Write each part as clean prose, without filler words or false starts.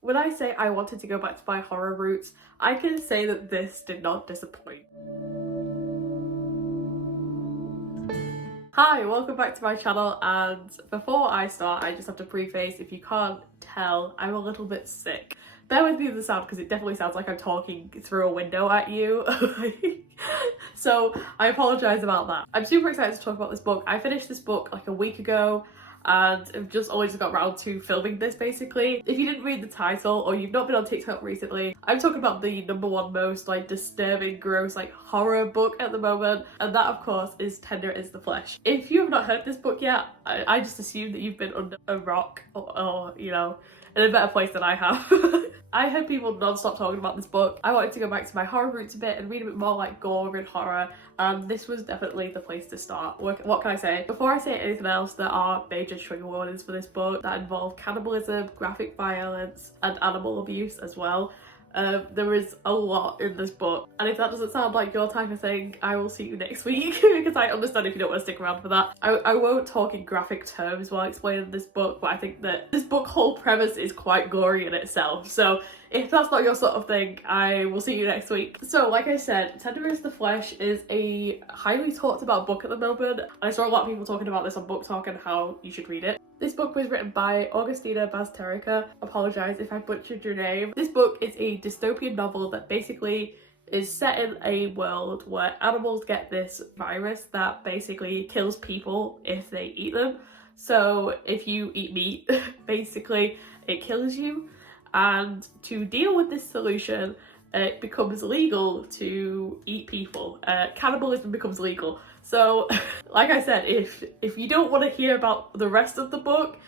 When I say I wanted to go back to my horror roots, I can say that this did not disappoint. Hi, welcome back to my channel, and before I start I just have to preface, if you can't tell, I'm a little bit sick. Bear with me with the sound because it definitely sounds like I'm talking through a window at you. So I apologise about that. I'm super excited to talk about this book. I finished this book like a week ago and I've just always got around to filming this basically. If you didn't read the title or you've not been on TikTok recently, I'm talking about the #1 most like disturbing, gross, like horror book at the moment, and that of course is Tender is the Flesh. If you have not heard this book yet, I just assume that you've been under a rock or you know, in a better place than I have. I heard people non-stop talking about this book. I wanted to go back to my horror roots a bit and read a bit more like gore and horror, and this was definitely the place to start. What can I say? Before I say anything else, there are major trigger warnings for this book that involve cannibalism, graphic violence, and animal abuse as well. There is a lot in this book, and if that doesn't sound like your type of thing, I will see you next week because I understand if you don't want to stick around for that. I won't talk in graphic terms while explaining this book, but I think that this book whole premise is quite gory in itself, so if that's not your sort of thing, I will see you next week. So like I said, Tender is the Flesh is a highly talked about book at the moment. I saw a lot of people talking about this on Book Talk and how you should read it. This book was written by Agustina Bazterrica. Apologise if I butchered your name. This book is a dystopian novel that basically is set in a world where animals get this virus that basically kills people if they eat them. So if you eat meat, basically it kills you. And to deal with this solution, it becomes illegal to eat people. Cannibalism becomes legal. So, like I said, if you don't want to hear about the rest of the book,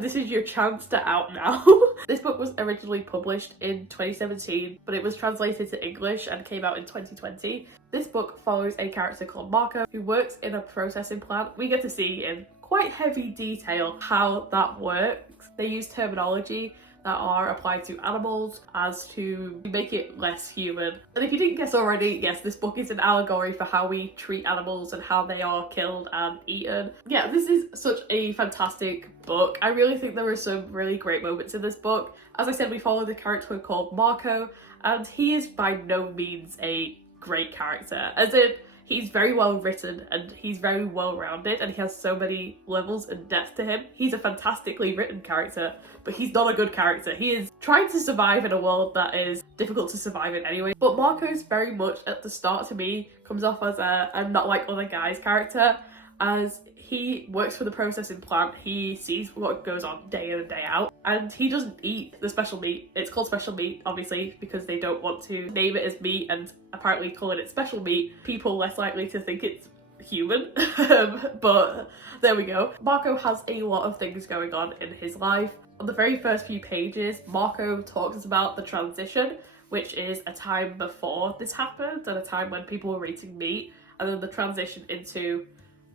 this is your chance to out now. This book was originally published in 2017, but it was translated to English and came out in 2020. This book follows a character called Marco who works in a processing plant. We get to see in quite heavy detail how that works. They use terminology that are applied to animals as to make it less human. And if you didn't guess already, yes, this book is an allegory for how we treat animals and how they are killed and eaten. Yeah, this is such a fantastic book. I really think there are some really great moments in this book. As I said, we follow the character called Marco, and he is by no means a great character. As in, he's very well written and he's very well rounded and he has so many levels and depth to him. He's a fantastically written character, but he's not a good character. He is trying to survive in a world that is difficult to survive in anyway. But Marco's very much at the start to me comes off as a not like other guys character, as he works for the processing plant. He sees what goes on day in and day out, and he doesn't eat the special meat. It's called special meat, obviously, because they don't want to name it as meat, and apparently calling it special meat, people less likely to think it's human. But there we go. Marco has a lot of things going on in his life. On the very first few pages, Marco talks about the transition, which is a time before this happened and a time when people were eating meat, and then the transition into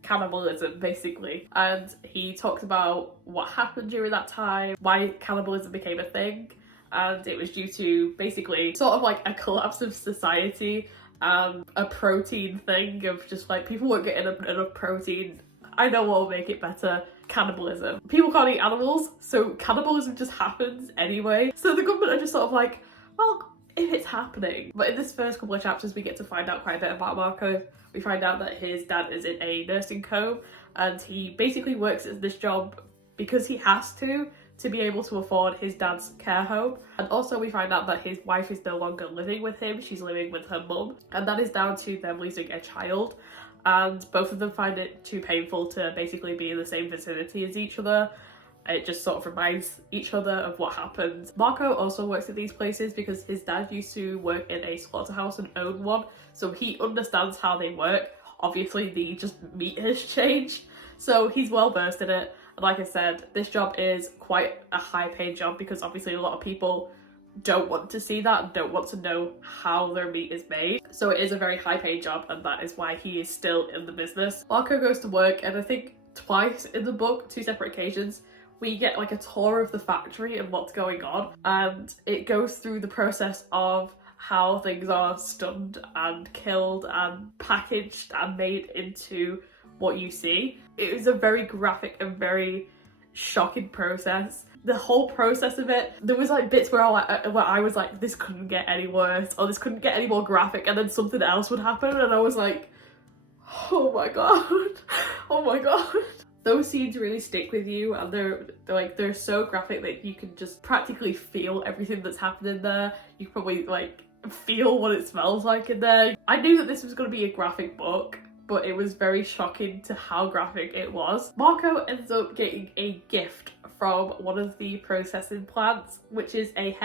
cannibalism basically. And he talks about what happened during that time, why cannibalism became a thing, and it was due to basically sort of like a collapse of society and a protein thing of just like people weren't getting enough protein. I know what will make it better. Cannibalism. People can't eat animals, so cannibalism just happens anyway. So the government are just sort of like, well, if it's happening. But in this first couple of chapters we get to find out quite a bit about Marco. We find out that his dad is in a nursing home and he basically works at this job because he has to be able to afford his dad's care home. And also we find out that his wife is no longer living with him, she's living with her mum, and that is down to them losing a child. And both of them find it too painful to basically be in the same vicinity as each other. It just sort of reminds each other of what happened. Marco also works at these places because his dad used to work in a slaughterhouse and own one, so he understands how they work. Obviously the just meat has changed, so he's well versed in it. And like I said, this job is quite a high paid job because obviously a lot of people don't want to see that, don't want to know how their meat is made. So it is a very high paid job, and that is why he is still in the business. Marco goes to work, and I think twice in the book, 2 separate occasions, we get like a tour of the factory and what's going on, and it goes through the process of how things are stunned and killed and packaged and made into what you see. It was a very graphic and very shocking process. the whole process of it, there was like bits where I was like, this couldn't get any worse, or this couldn't get any more graphic, and then something else would happen, and I was like, oh my god, oh my god. Those scenes really stick with you, and they're so graphic that you can just practically feel everything that's happening there. You can probably like feel what it smells like in there. I knew that this was going to be a graphic book, but it was very shocking to how graphic it was. Marco ends up getting a gift from one of the processing plants, which is a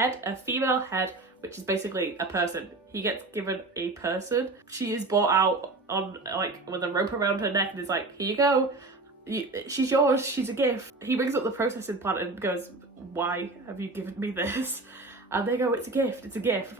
female head, which is basically a person. He gets given a person. She is brought out on like with a rope around her neck and is like, here you go. She's yours, she's a gift. He brings up the processing plant and goes, why have you given me this? And they go, it's a gift, it's a gift.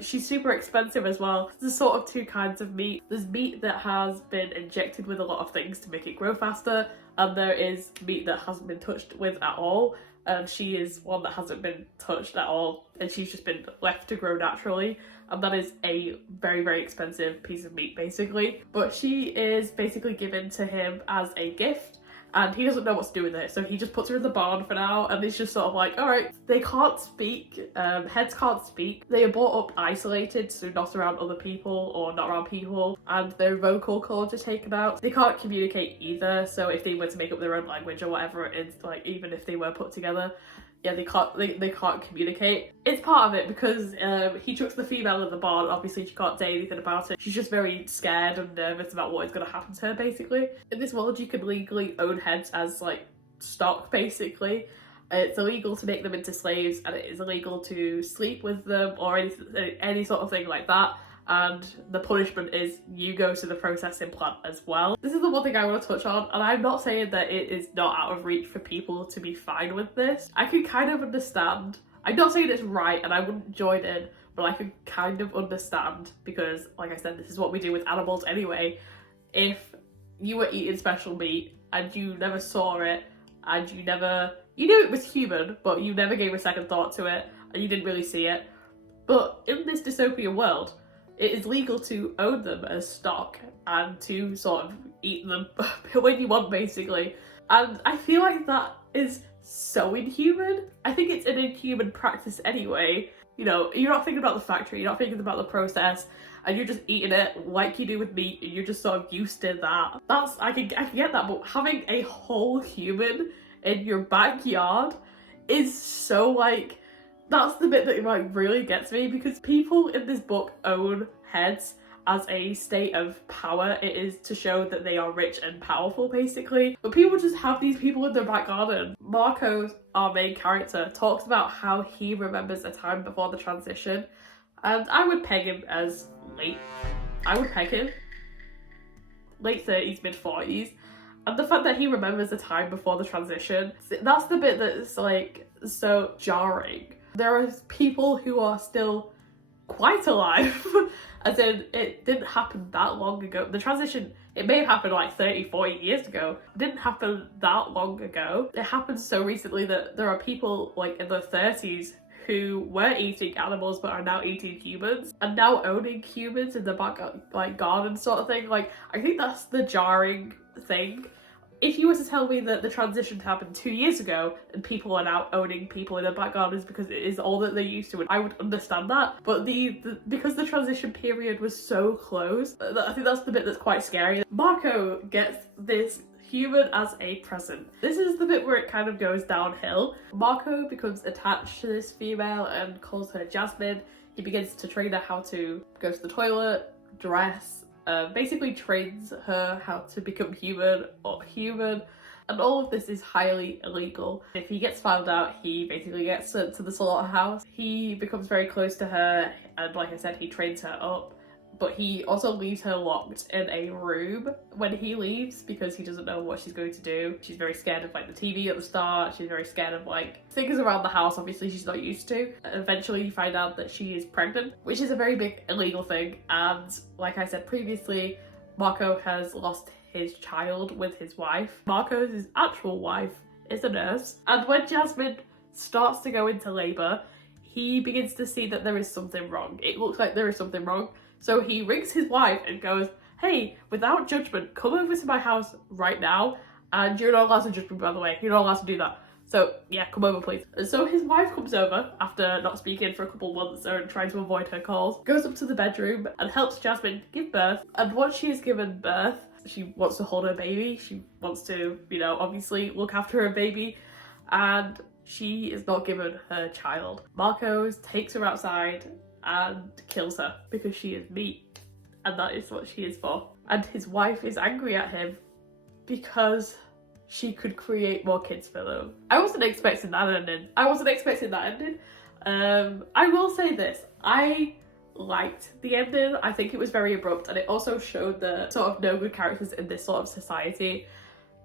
She's super expensive as well. There's sort of two kinds of meat. There's meat that has been injected with a lot of things to make it grow faster, and there is meat that hasn't been touched with at all. And she is one that hasn't been touched at all, and she's just been left to grow naturally. And that is a very, very expensive piece of meat, basically. But she is basically given to him as a gift, and he doesn't know what to do with it, so he just puts her in the barn for now, and it's just sort of like, alright. They can't speak, heads can't speak. They are brought up isolated, so not around other people or not around people, and their vocal cords are taken out. They can't communicate either, so if they were to make up their own language or whatever it is, like even if they were put together, yeah, they can't communicate. It's part of it because he chucks the female in the barn. Obviously she can't say anything about it. She's just very scared and nervous about what is going to happen to her, basically. In this world you can legally own heads as like stock, basically. It's illegal to make them into slaves, and it is illegal to sleep with them or any sort of thing like that. And the punishment is you go to the processing plant as well. This is the one thing I want to touch on, and I'm not saying that it is not out of reach for people to be fine with this. I can kind of understand. I'm not saying it's right and I wouldn't join in, but I can kind of understand because, like I said, this is what we do with animals anyway. If you were eating special meat and you never saw it and you knew it was human, but you never gave a second thought to it and you didn't really see it. But in this dystopian world, it is legal to own them as stock and to sort of eat them when you want, basically. And I feel like that is so inhuman. I think it's an inhuman practice anyway. You know, you're not thinking about the factory, you're not thinking about the process, and you're just eating it like you do with meat, and you're just sort of used to that. I can get that, but having a whole human in your backyard is so like, that's the bit that like really gets me, because people in this book own heads as a state of power. It is to show that they are rich and powerful, basically. But people just have these people in their back garden. Marco, our main character, talks about how he remembers a time before the transition, and I would peg him as late. I would peg him late 30s, mid 40s. And the fact that he remembers a time before the transition, that's the bit that's like so jarring. There are people who are still quite alive, as in it didn't happen that long ago. The transition, it may have happened like 30, 40 years ago. It didn't happen that long ago. It happened so recently that there are people like in their 30s who were eating animals but are now eating humans and now owning humans in the back like garden sort of thing. Like, I think that's the jarring thing. If you were to tell me that the transition happened 2 years ago and people are now owning people in their back gardens because it is all that they're used to, I would understand that. But because the transition period was so close, I think that's the bit that's quite scary. Marco gets this human as a present. This is the bit where it kind of goes downhill. Marco becomes attached to this female and calls her Jasmine. He begins to train her how to go to the toilet, dress, basically trains her how to become human, and all of this is highly illegal. If he gets found out, he basically gets sent to the slaughterhouse. He becomes very close to her, and like I said, he trains her up, but he also leaves her locked in a room when he leaves because he doesn't know what she's going to do. She's very scared of like the TV at the start. She's very scared of like things around the house, obviously she's not used to. Eventually you find out that she is pregnant, which is a very big illegal thing. And like I said previously, Marco has lost his child with his wife. Marco's actual wife is a nurse. And when Jasmine starts to go into labour, he begins to see that there is something wrong. It looks like there is something wrong. So he rings his wife and goes, hey, without judgment, come over to my house right now. And you're not allowed to judge me, by the way. You're not allowed to do that. So yeah, come over please. And so his wife comes over after not speaking for a couple months and trying to avoid her calls, goes up to the bedroom and helps Jasmine give birth. And once she has given birth, she wants to hold her baby. She wants to, you know, obviously look after her baby. And she is not given her child. Marcos takes her outside and kills her because she is meat. And that is what she is for. And his wife is angry at him because she could create more kids for them. I wasn't expecting that ending. I will say this. I liked the ending. I think it was very abrupt, and it also showed the sort of no good characters in this sort of society,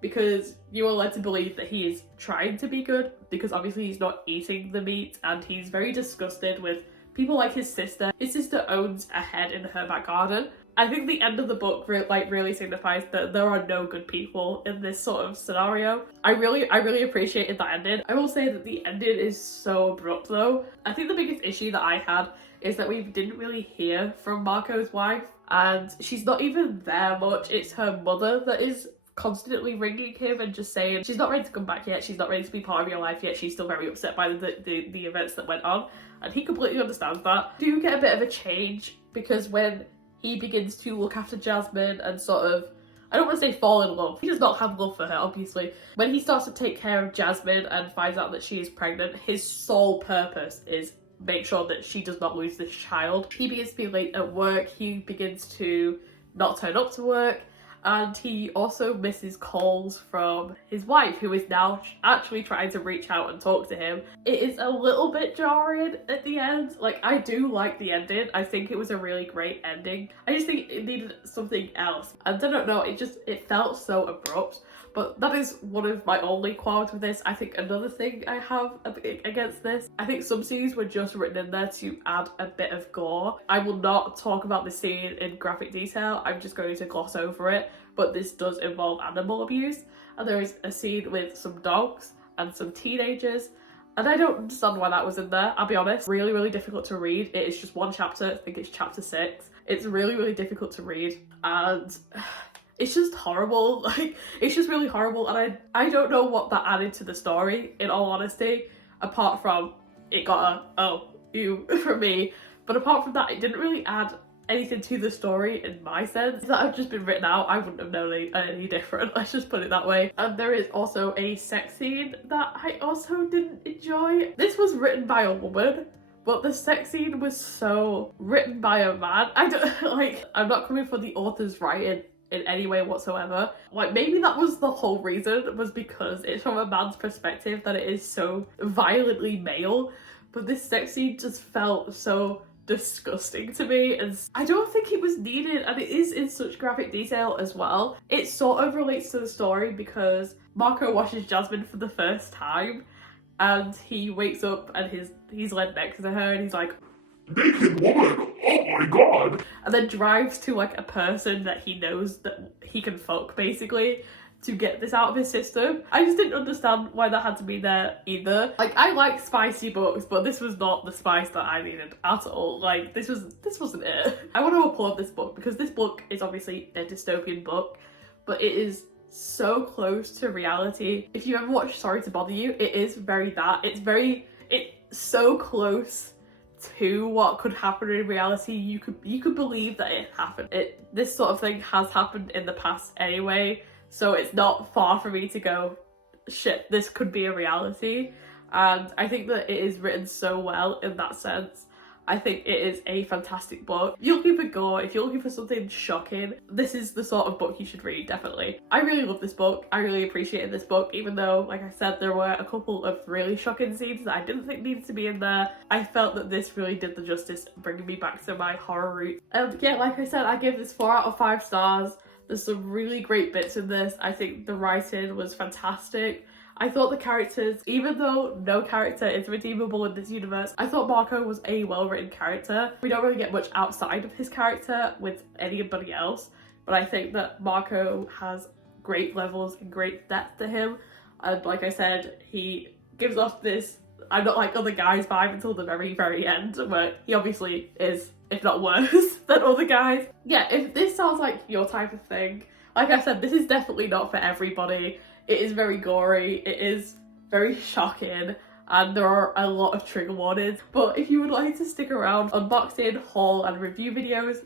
because you are led to believe that he is trying to be good because obviously he's not eating the meat and he's very disgusted with people like his sister. His sister owns a head in her back garden. I think the end of the book really signifies that there are no good people in this sort of scenario. I really appreciated that ending. I will say that the ending is so abrupt though. I think the biggest issue that I had is that we didn't really hear from Marco's wife, and she's not even there much. It's her mother that is constantly ringing him and just saying she's not ready to come back yet, she's not ready to be part of your life yet, she's still very upset by the events that went on, and he completely understands that. Do get a bit of a change, because when he begins to look after Jasmine and sort of, I don't want to say fall in love, he does not have love for her obviously, when he starts to take care of Jasmine and finds out that she is pregnant, his sole purpose is make sure that she does not lose this child. He begins to be late at work, he begins to not turn up to work, and he also misses calls from his wife, who is now actually trying to reach out and talk to him. It is a little bit jarring at the end. Like, I do like the ending. I think it was a really great ending. I just think it needed something else. And I don't know, it felt so abrupt. But that is one of my only qualms with this. I think another thing I have against this, I think some scenes were just written in there to add a bit of gore. I will not talk about the scene in graphic detail, I'm just going to gloss over it, but this does involve animal abuse. And there is a scene with some dogs and some teenagers, and I don't understand why that was in there, I'll be honest. Really difficult to read. It is just one chapter, I think it's chapter 6. It's really difficult to read, and it's just horrible. Like, it's just really horrible, and I don't know what that added to the story, in all honesty, apart from it got a oh ew from me. But apart from that, it didn't really add anything to the story in my sense. If that had just been written out, I wouldn't have known any different, let's just put it that way. And there is also a sex scene that I also didn't enjoy. This was written by a woman, but the sex scene was so written by a man. I don't, like, I'm not coming for the author's writing in any way whatsoever. Like, maybe that was the whole reason, was because it's from a man's perspective that it is so violently male, but this sex scene just felt so disgusting to me, and I don't think it was needed, and it is in such graphic detail as well. It sort of relates to the story because Marco washes Jasmine for the first time, and he wakes up and he's laid next to her and he's like, "Naked woman, oh my god," and then drives to like a person that he knows that he can fuck, basically, to get this out of his system. I just didn't understand why that had to be there either. Like, I like spicy books, but this was not the spice that I needed at all. Like, this wasn't it. I want to applaud this book because this book is obviously a dystopian book, but it is so close to reality. If you ever watch Sorry to Bother You, it is very that. It's so close to what could happen in reality. You could believe that it happened. This sort of thing has happened in the past anyway, so it's not far for me to go, shit, this could be a reality. And I think that it is written so well in that sense. I think it is a fantastic book. If you're looking for gore, if you're looking for something shocking, this is the sort of book you should read, definitely. I really love this book. I really appreciated this book, even though, like I said, there were a couple of really shocking scenes that I didn't think needed to be in there. I felt that this really did the justice, bringing me back to my horror roots. And yeah, like I said, I give this 4 out of 5 stars. There's some really great bits in this. I think the writing was fantastic. I thought the characters, even though no character is redeemable in this universe, I thought Marco was a well-written character. We don't really get much outside of his character with anybody else, but I think that Marco has great levels and great depth to him. And like I said, he gives off this I'm not like other guys vibe until the very end, where he obviously is, if not worse, than other guys. Yeah, if this sounds like your type of thing, like I said, this is definitely not for everybody. It is very gory, it is very shocking, and there are a lot of trigger warnings. But if you would like to stick around unboxing, haul and review videos,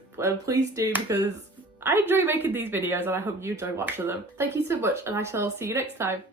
please do, because I enjoy making these videos and I hope you enjoy watching them. Thank you so much, and I shall see you next time.